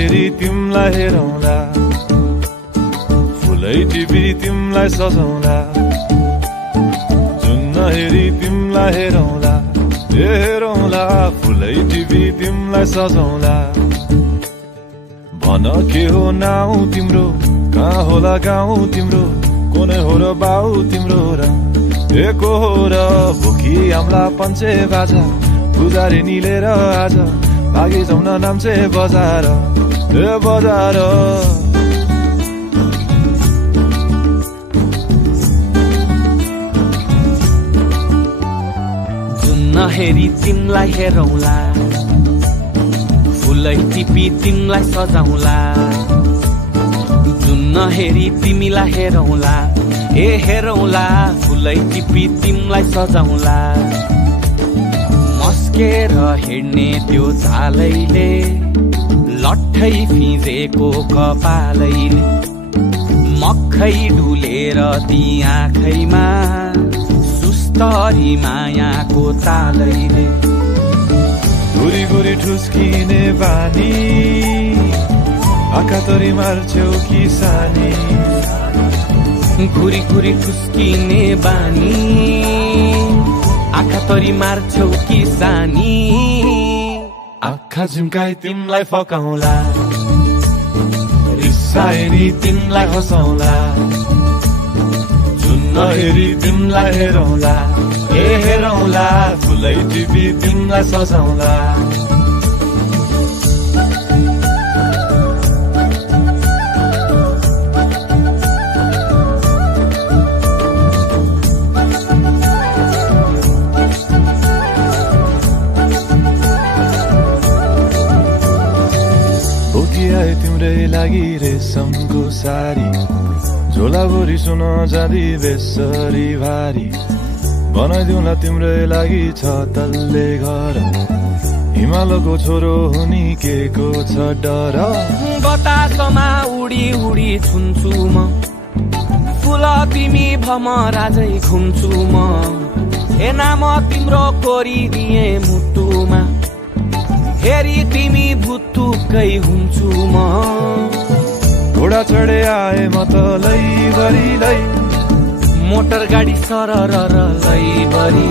हेरी तिमलाई हेरौँला फुलै टिपी तिमलाई सजाउँला जुन नहेरी तिमलाई हेरौँला हेरौँला फुलै टिपी तिमलाई सजाउँला भन के हो नाउ तिम्रो कहाँ होला गाउँ तिम्रो कोने हो र बाउ तिम्रो र को हो र भोकी आम्ला पञ्चे बाजा पुजारी निलेर आज भागी जाउन नाम्चे बजार बजार जुन नहेरी तिमलाई हेरौँला फुलै टिपी तिमलाई सजाउँला जुन नहेरी तिमीलाई हेरौँला हेरौँला फुलै टिपी तिमलाई सजाउँला मस्केर हिँड्ने त्यो चालैले लट्ठै फिजेको कपालैले मक्खै डुलेर ती आँखैमा सुस्तरी मायाको तालैले गुरी गुरी ठुस्किने बानी आँखातरी मार्छौ कि सानी गुरी गुरी ठुस्किने बानी आँखातरी मार्छौ कि सानी आँखा झुम्काई तिमलाई फकाउँला रिसाएरी तिमलाई हँसाउँला जुन नहेरी तिमलाई हेरौँला हेरौँला फुलै टिपी तिमलाई सजाउँला तिम्रै लागि रेशमको सारी झोलाभरि सुन जाँदी बेसरी भारी बनाइदिउँला तिम्रै लागि छ तल्ले घर हिमालको छोरो हुनी के को छ डर बतासमा उडी उडी छुन्छु म फुल तिमी भमराजै घुम्छु म नाम तिम्रो कोरिदिए मुटुमा हेरी तिमी भुत्तुकै हुन्छु म घोडा चढे आए म त लैभरि मोटर गाडी सरर लैभरि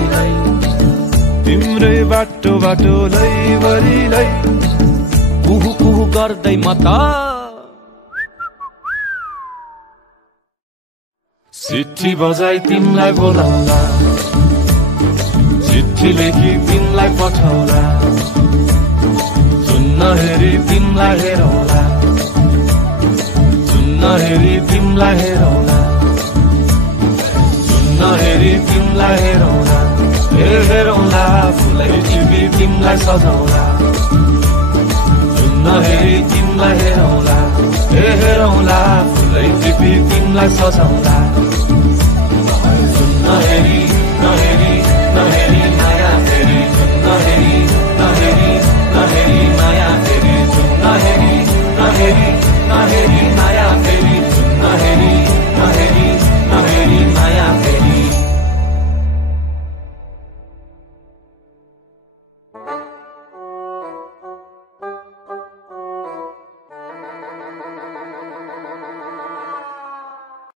तिम्रै बाटो बाटो लैभरि कुहु कुहु गर्दै म त चिठी बजाई तिमलाई बोलाउँला चिठी लेखी तिमलाई पठाउँला जुन नहेरी तिमलाई हेरौँला जुन नहेरी तिमलाई हेरौँला जुन नहेरी तिमलाई हेरौँला हेरौँला फुलै टिपी तिमलाई सजाउँला जुन नहेरी तिमलाई हेरौँला हेरौँला फुलै टिपी तिमलाई सजाउँला जुन नहेरी